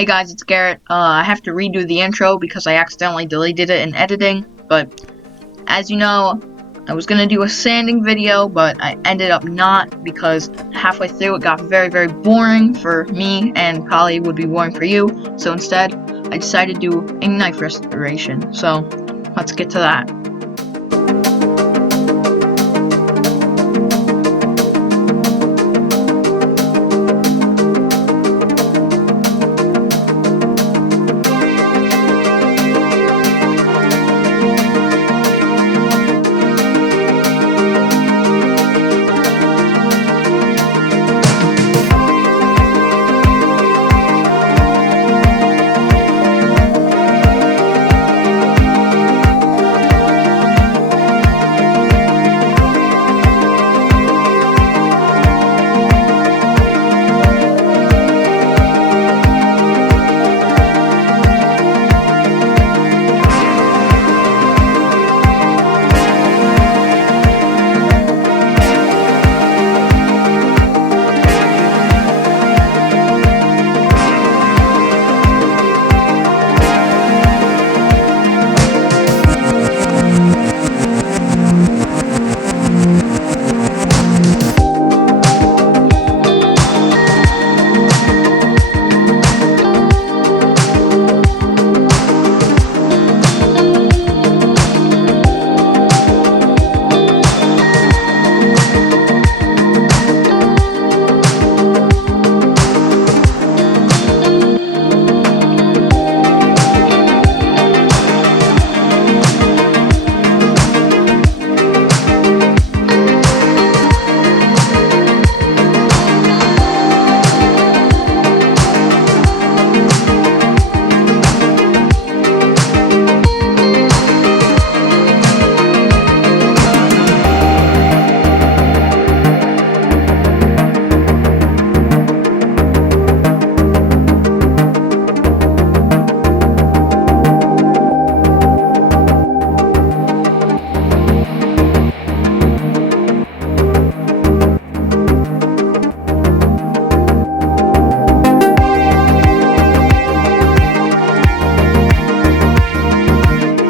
Hey guys, it's Garrett. I have to redo the intro because I accidentally deleted it in editing, but as you know, I was gonna do a sanding video, but I ended up not because halfway through it got very, very boring for me and probably would be boring for you, so instead, I decided to do a knife restoration, so let's get to that.